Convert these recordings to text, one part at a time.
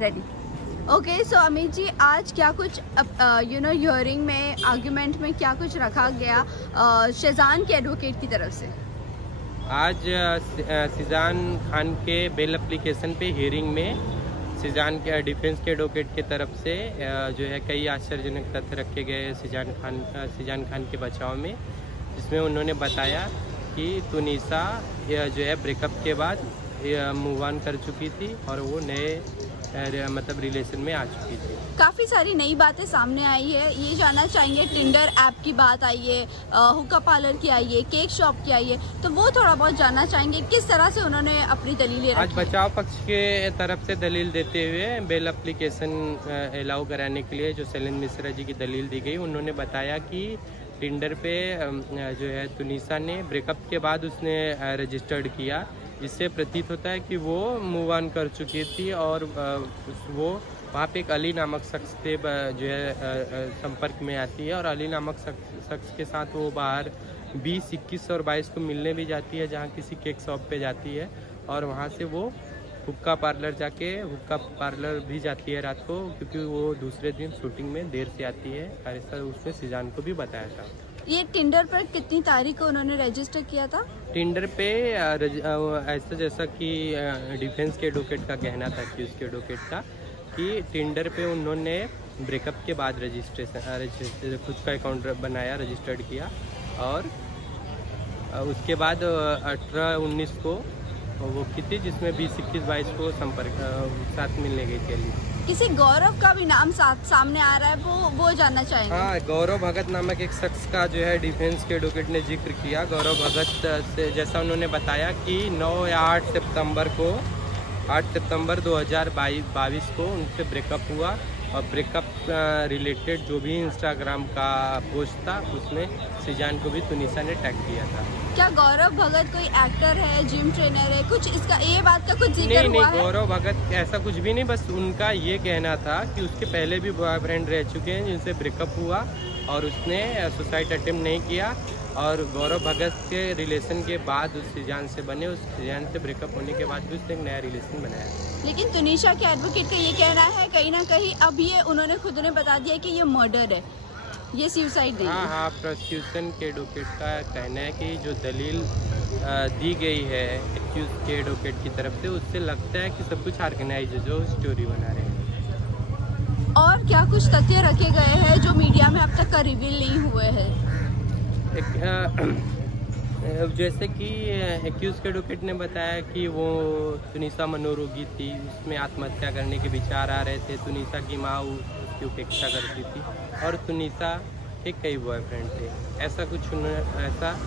Ready. Okay, सो अमित जी, आज क्या कुछ हियरिंग में, आर्गुमेंट में क्या कुछ रखा गया शेजान के एडवोकेट की तरफ से? आज शेजान खान के बेल एप्लीकेशन पे हियरिंग में शेजान के डिफेंस के एडवोकेट की तरफ से जो है कई आश्चर्यजनक तथ्य रखे गए शेजान खान के बचाव में, जिसमें उन्होंने बताया कि तुनिसा जो है ब्रेकअप के बाद मूव ऑन कर चुकी थी और वो नए मतलब रिलेशन में आ चुकी थी। काफी सारी नई बातें सामने आई है, ये जानना चाहेंगे। टिंडर ऐप की बात आई है, हुक्का पार्लर की आई है, केक शॉप की आई है, तो वो थोड़ा बहुत जानना चाहेंगे किस तरह से उन्होंने अपनी दलीलें रखी। आज बचाव पक्ष के तरफ से दलील देते हुए बेल एप्लीकेशन अलाउ कराने के लिए जो शैलेंद्र मिश्रा जी की दलील दी गई, उन्होंने बताया कि टिंडर पे जो है तुनिसा ने ब्रेकअप के बाद उसने रजिस्टर्ड किया, जिससे प्रतीत होता है कि वो मूव ऑन कर चुकी थी और वो वहाँ पे एक अली नामक शख्स से जो है संपर्क में आती है और अली नामक शख्स के साथ वो बाहर 20, 21 और 22 को मिलने भी जाती है, जहाँ किसी केक शॉप पे जाती है और वहाँ से वो हुक्का पार्लर भी जाती है रात को, क्योंकि वो दूसरे दिन शूटिंग में देर से आती है। ऐसा उसने शेजान को भी बताया था। ये टिंडर पर कितनी तारीख को उन्होंने रजिस्टर किया था? टिंडर पे ऐसा जैसा कि डिफेंस के एडवोकेट का कहना था कि उसके एडवोकेट का कि टिंडर पे उन्होंने ब्रेकअप के बाद रजिस्ट्रेशन खुद का अकाउंट बनाया, रजिस्टर्ड किया और उसके बाद 18-19 को वो की थी, जिसमें 20, 21, 22 को संपर्क साथ मिलने गई थी अली। किसी गौरव का भी नाम सामने आ रहा है, वो जानना चाहेंगे। हाँ, गौरव भगत नामक एक शख्स का जो है डिफेंस के एडवोकेट ने जिक्र किया। गौरव भगत से जैसा उन्होंने बताया कि 9 या 8 सितंबर 2022 को उनसे ब्रेकअप हुआ और ब्रेकअप रिलेटेड जो भी इंस्टाग्राम का पोस्ट था उसमें शेजान को भी तुनिसा ने टैग किया था। क्या गौरव भगत कोई एक्टर है, जिम ट्रेनर है, कुछ इसका ये बात का कुछ जिक्र हुआ है? नहीं, गौरव भगत ऐसा कुछ भी नहीं, बस उनका ये कहना था कि उसके पहले भी बॉयफ्रेंड रह चुके हैं जिनसे ब्रेकअप हुआ और उसने सुसाइड अटेम्प्ट नहीं किया और गौरव भगत के रिलेशन के बाद उस शेजान से बने, उस शेजान से ब्रेकअप होने के बाद भी उसने एक नया रिलेशन बनाया। लेकिन तुनिसा के एडवोकेट का ये कहना है कहीं ना कहीं अब ये उन्होंने खुद ने बता दिया कि ये मर्डर है, ये सुसाइड नहीं है। हाँ, प्रोसिक्यूशन के एडवोकेट का कहना है कि जो दलील दी गई है एक्यूज के एडवोकेट की तरफ से, उससे लगता है कि सब कुछ ऑर्गेनाइज है, जो स्टोरी बना रहे हैं। और क्या कुछ तथ्य रखे गए हैं जो मीडिया में अब तक का रिवील नहीं हुए हैं? जैसे कि एक्यूज के एडवोकेट ने बताया कि वो तुनिसा मनोरोगी थी, उसमें आत्महत्या करने के विचार आ रहे थे, तुनिसा की माँ उसकी उपेक्षा करती थी और तुनिसा के कई बॉयफ्रेंड थे। ऐसा कुछ ऐसा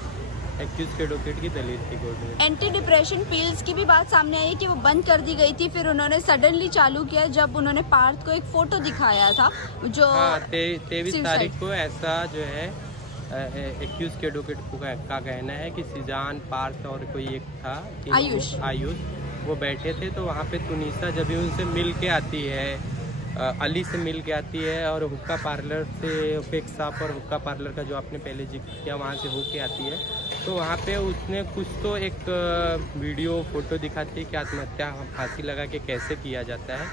एक्यूज के एडवोकेट की दलील थी कोर्ट में। एंटी डिप्रेशन पिल्स की भी बात सामने आई कि वो बंद कर दी गई थी, फिर उन्होंने सडनली चालू किया जब उन्होंने पार्थ को एक फोटो दिखाया था जो 23 तारीख को। ऐसा जो है एक्यूज के एडवोकेट का कहना है कि शेजान, पार्थ और कोई एक था आयुष वो बैठे थे, तो वहाँ पे तुनिसा जब भी उनसे मिल के आती है, अली से मिल के आती है और हुक्का पार्लर से, केक शॉप और हुक्का पार्लर का जो आपने पहले जिक्र किया वहाँ से होके आती है, तो वहाँ पे उसने कुछ तो एक वीडियो फोटो दिखाती है कि आत्महत्या फांसी लगा के कैसे किया जाता है।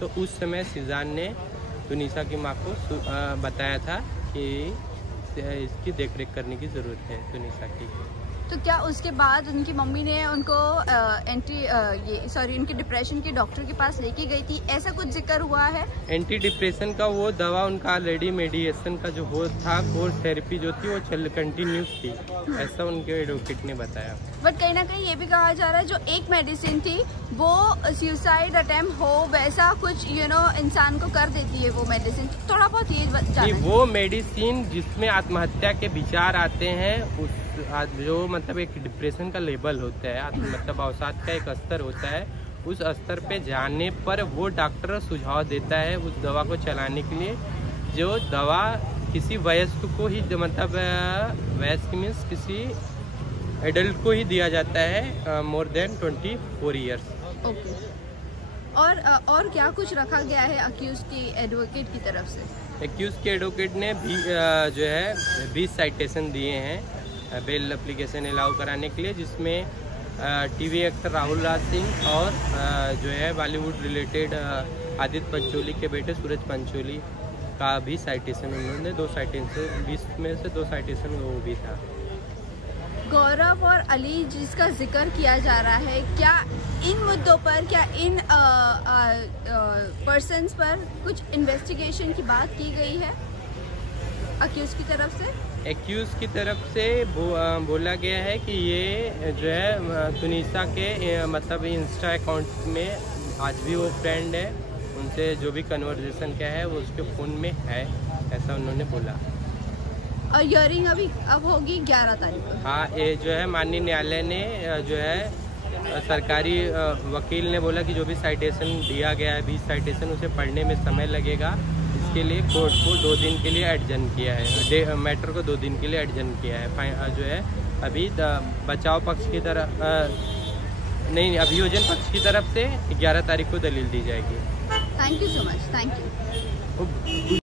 तो उस समय शेजान ने तुनिसा की माँ को बताया था कि इसकी देखरेख करने की जरूरत है तुनिसा की। तो क्या उसके बाद उनकी मम्मी ने उनको उनके डिप्रेशन के डॉक्टर के पास लेके गई थी, ऐसा कुछ जिक्र हुआ है? एंटी डिप्रेशन का वो दवा उनका ऑलरेडी मेडिएशन का जो हो था, कोर्स थेरेपी जो थी वो कंटिन्यू थी, ऐसा उनके एडवोकेट ने बताया। बट कहीं ना कहीं ये भी कहा जा रहा है जो एक मेडिसिन थी वो सुसाइड अटेम्प्ट हो वैसा कुछ इंसान को कर देती है वो मेडिसिन, थोड़ा बहुत ये वो मेडिसिन जिसमें आत्महत्या के विचार आते हैं, उस जो मतलब एक डिप्रेशन का लेवल होता है, मतलब अवसाद का एक स्तर होता है, उस स्तर पे जाने पर वो डॉक्टर सुझाव देता है उस दवा को चलाने के लिए, जो दवा किसी वयस्क को ही, मतलब वयस्क मीन्स किसी एडल्ट को ही दिया जाता है मोर देन 24 ईयर्स। ओके। और क्या कुछ रखा गया है अक्यूज की एडवोकेट की तरफ से? एक्यूज के एडवोकेट ने भी जो है 20 साइटेशन दिए हैं बेल एप्लीकेशन अलाउ कराने के लिए, जिसमें टीवी एक्टर राहुल राज सिंह और जो है बॉलीवुड रिलेटेड आदित्य पंचोली के बेटे सूरज पंचोली का भी साइटेशन उन्होंने 2 साइटेशन 20 में से 2 साइटेशन वो भी था। गौरव और अली जिसका जिक्र किया जा रहा है, क्या इन मुद्दों पर, क्या इन पर्सन्स पर कुछ इन्वेस्टिगेशन की बात की गई है अक्यूज की तरफ से? एक्यूज की तरफ से बोला गया है कि ये जो है तुनीसा के मतलब इंस्टा अकाउंट में आज भी वो फ्रेंड है, उनसे जो भी कन्वर्सेशन क्या है वो उसके फ़ोन में है, ऐसा उन्होंने बोला। और हियरिंग अब होगी 11 तारीख को। हाँ, ये जो है माननीय न्यायालय ने जो है सरकारी वकील ने बोला कि जो भी साइटेशन दिया गया है 20 साइटेशन, उसे पढ़ने में समय लगेगा, इसके लिए कोर्ट को 2 दिन के लिए एडजर्न किया है, मैटर को 2 दिन के लिए एडजर्न किया है। जो है अभी बचाव पक्ष की तरफ नहीं, अभियोजन पक्ष की तरफ से 11 तारीख को दलील दी जाएगी। Thank you so much. Thank you.